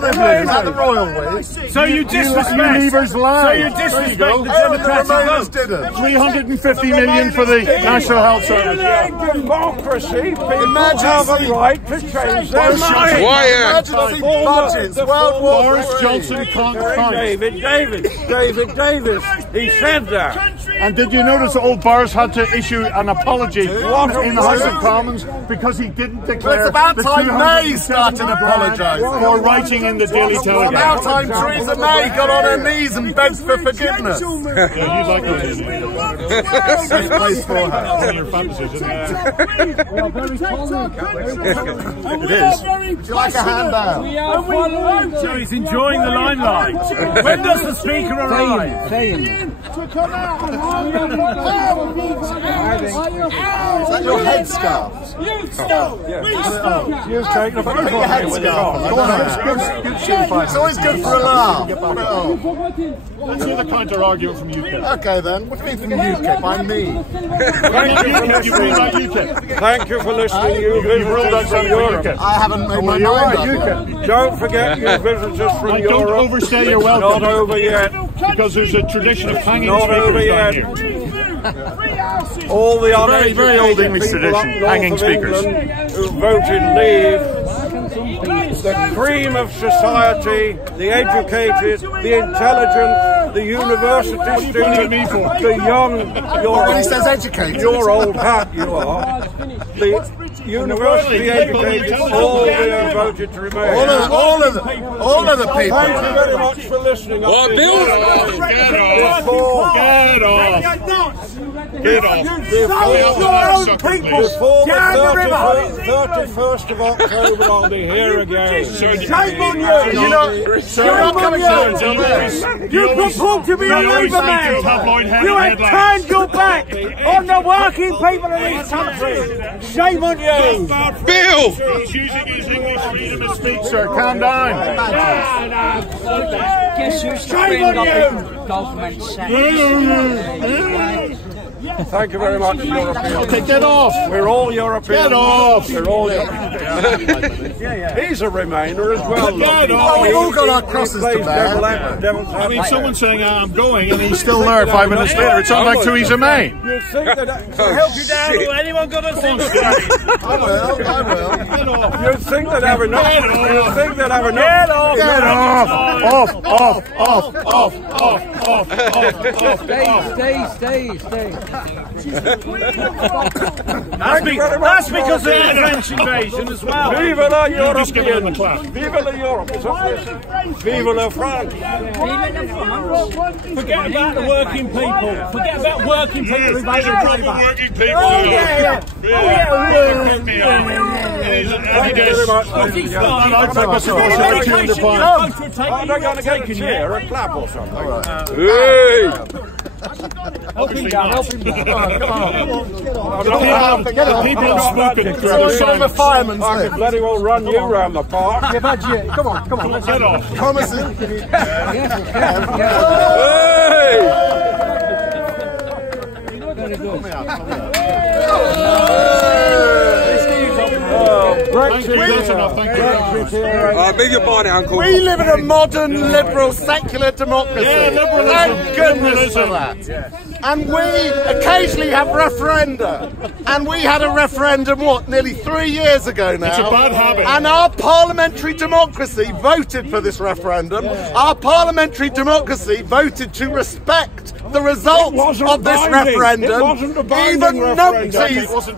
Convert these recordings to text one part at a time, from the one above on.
the royal way. So you disrespect the democratic vote. 350 million for the National Health Service. Democracy, people have a right to change their mind. Emergency budgets, World War Boris Johnson can't count. David Davis, he said that. And did you notice old Boris had to issue an apology in the House of Commons because he didn't declare... It's about time May started apologising. For writing in the Daily Telegraph. About time Theresa May got on her knees and begged for forgiveness. Yeah, you'd like that. Safe place for her. One of your fantasies, isn't it? It is. Would you like a handout? So he's enjoying the limelight. When does the Speaker arrive? Is that your headscarf? You've taken a photo Your headscarf. It's always good for a laugh. Put it on. Let's hear the counter-argument from UKIP. Okay then, what do you mean from UKIP? I'm me. Thank you for listening, you visitors from Europe. I haven't made my mind up. Don't forget you visitors from Europe. Don't overstay your welcome. Not over yet. Because there's a tradition of hanging Not speakers over down yet. here. All the very, very old English tradition, hanging speakers. Who voted leave, the cream of society, the educated, the intelligent, the university student, the young, He says educated. your old hat you are, the university educated, all they voted to remain. All of the people. Thank you very much for listening. Get off. Before the 31st of October, I'll be here again. Shame on you! You're not coming down. You purport to be a Labour man. You have turned your back on the working people of this country. Shame on you. Bill! Choosing his English freedom of speech, sir. Calm down. Guess who's trained up in government Thank you very much, Europeans. Okay, get off. We're all Europeans. Get off. We're all Europeans. He's a Remainer as well. Get off. We've all got our crosses to bear. I mean, someone's saying, I'm going, and he's still there 5 minutes later. It sounds like Theresa May. You think that to help you down, or anyone got a thing? I will. Get off. You think that have enough? You think that have enough? Get off. Get off. Stay. That's because of the French invasion as well. Vive la Europe! Vive la Europe! Vive la France! Forget about the working people. Forget about working people. These are proper working people. Thank you very much. I'm going to get a chair, a clap or something. Help him down. The people have spoken through the signs. The fireman's I could bloody well run you round the park. Come on. Get off. Promises. I beg your pardon, Uncle. We live in a modern, liberal, secular democracy. Yeah, liberalism. Thank goodness for that. And we occasionally have referenda. And we had a referendum, nearly 3 years ago now. It's a bad habit. And our parliamentary democracy voted for this referendum. Our parliamentary democracy voted to respect the results of this referendum. It wasn't a binding referendum.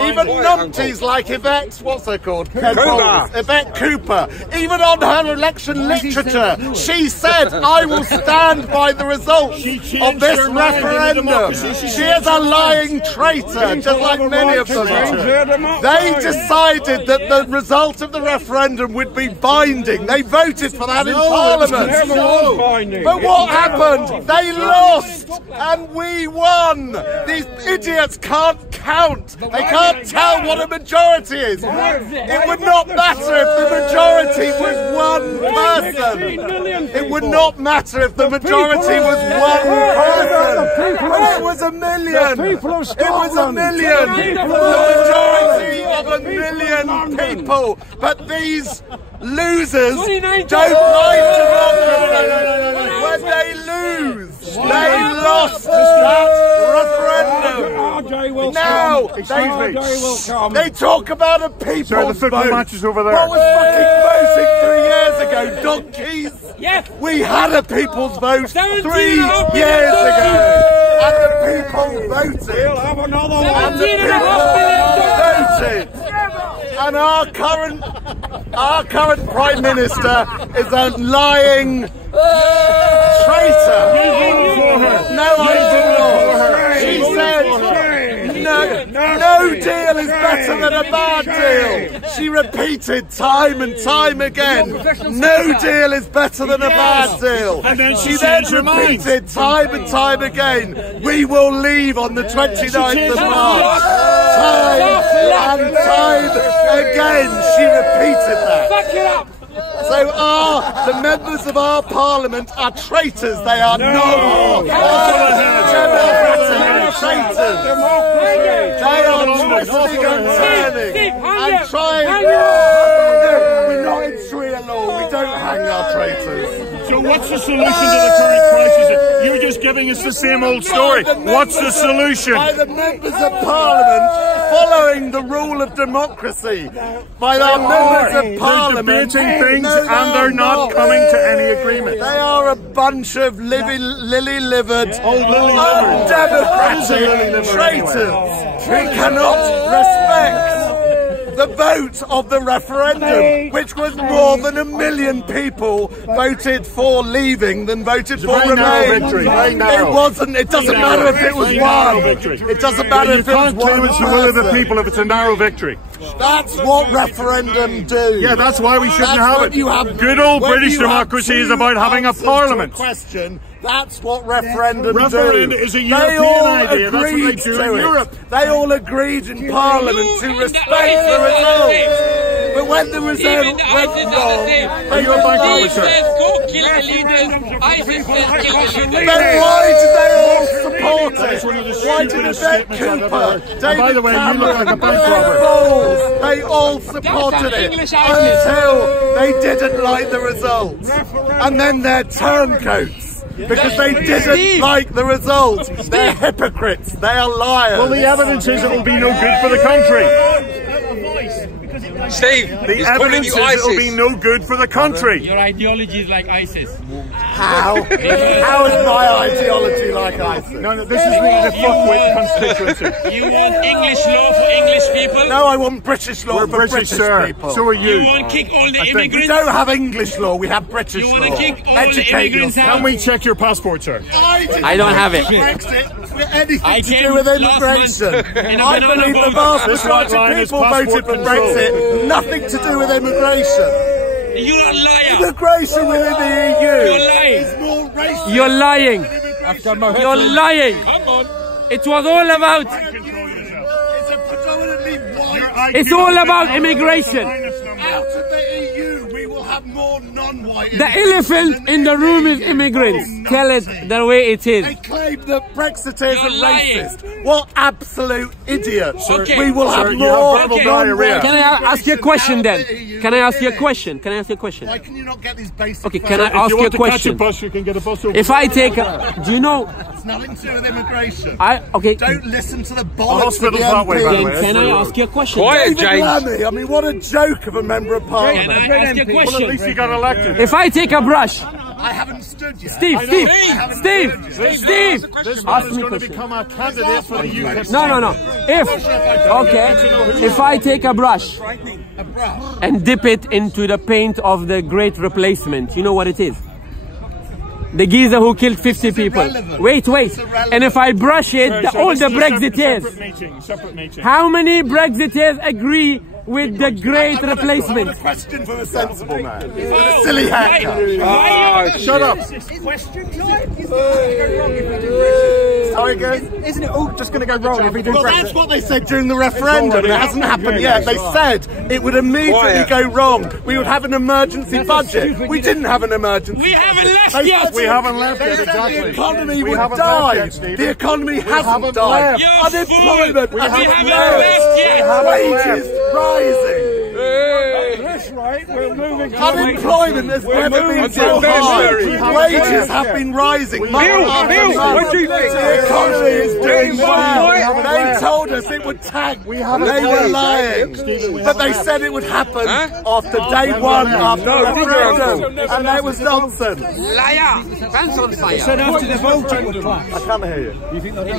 Even numpties like Yvette, what's her called? Yvette Cooper. Even on her election literature, she said, I will stand by the results of this referendum. She is a lying traitor, just like many of them are. They decided that the result of the referendum would be binding. They voted for that in Parliament. But what happened? They lost and we won. These idiots can't count. They can't tell what a majority is. It would not matter if the majority was one person. It would not matter if the majority was one person. It was a million. It was a million. The majority of a million people. But these Losers don't like democracy. When they lose, they lost that referendum. Now, they talk about a people's vote. Matches over there. What was fucking voting 3 years ago, donkeys? Yes. We had a people's vote 3 years ago. And the people voted. We'll have another one. And the people voted. And our current Prime Minister is a lying traitor. No, I did not. She said no deal is better than a bad deal. She repeated time and time again, no deal is better than a bad deal. She then repeated time and time again, we will leave on the 29th of March. Time and time again, she repeated that. So the members of our parliament are traitors. They are not democratic traitors. They are twisting and turning and trying. We're not in Sharia law. We don't hang our traitors. So what's the solution to the current crisis? You're just giving us the same old story. What's the solution? By the members of parliament following the rule of democracy. By our members of parliament. They're debating things and they're not coming to any agreement. They are a bunch of lily-livered, undemocratic traitors. We cannot respect the vote of the referendum, which was more than 1 million people voted for leaving than voted for remain. It wasn't. It doesn't matter if it was one. It doesn't matter if it was one. It's the will of the people if it's a narrow victory. That's what referendum do. Yeah, that's why we shouldn't have it. Good old British democracy is about having a parliament. That's what referendum do. Referendum is a European idea. That's what they do in Europe. They all agreed in Parliament to respect the result. But when the result went wrong, they got back over it. Then why did they all support it? Why did Ben Cooper, by the way, you look like a bank robber. They all supported it until they didn't like the result. And then they're turncoats. Because they didn't like the result. They're hypocrites. They are liars. Well, the evidence is it will be no good for the country. Steve, the evidence is it will be no good for the country. Your ideology is like ISIS. How? How is my ideology like ISIS? No, this is the fuckwit constituency. You want English law for English people? No, I want British law for British people. So are you. You want to kick all the immigrants? We don't have English law, we have British law. You want to kick all the immigrants out? Can we check your passport, sir? I don't have it. Brexit anything to do with immigration. I believe the vast majority of people voted for Brexit. Nothing to do with immigration. You're a liar. Immigration within the EU. You're lying. Is more racist. You're lying. You're lying. Come on. It was all about. It's a predominantly white. It's all about immigration. Out of the EU, we will have more non-white. The elephant in the room is immigrants. Tell it the way it is. They claim that Brexiteers are racist. What absolute idiots. Okay. We will have more non-white. Can I ask you a question then? Can I ask you a question? Can I ask you a question? Why can you not get these basic? Okay, can I ask you a question? Bus, you can get a bus over. If I take a, do you know? It's nothing to do with immigration. Okay. Don't listen to the bollocks hospital's that way, by the way. Can I ask you a question? Quiet, David James. Lammy, I mean, what a joke of a member of parliament. Can I ask you a Well, at question? least he got elected. If I take a brush, I haven't stood yet. Steve. This man is going to become a candidate for the UK. No. If I take a brush and dip it into the paint of the Great Replacement, you know what it is? The geezer who killed 50 people. Wait. And if I brush it, all the Brexiteers. Separate meeting. How many Brexiteers agree with the Great Replacement? A question from a sensible man. With a silly haircut. Shut up. Sorry, guys. Isn't it all just going to go wrong if we do Well, Brexit? that's what they said during the referendum, and it hasn't happened yet. They said it would immediately go wrong. We would have an emergency budget. We didn't have an emergency. We haven't left They yet. said We haven't left yet, the exactly. economy We would haven't die. left yet, Steve. The economy hasn't haven't died. left. You're Unemployment fool. hasn't We haven't left. left yet. Wages rising. right. We're moving. Unemployment has never been so high. Wages have been rising. Bill, what do you think? The economy is doing well. They told us it would tank. They were lying. But they said it would happen after day one, after referendum. And that was nonsense. Liar! Pants on fire! Said after the voting would clash. I can't hear you.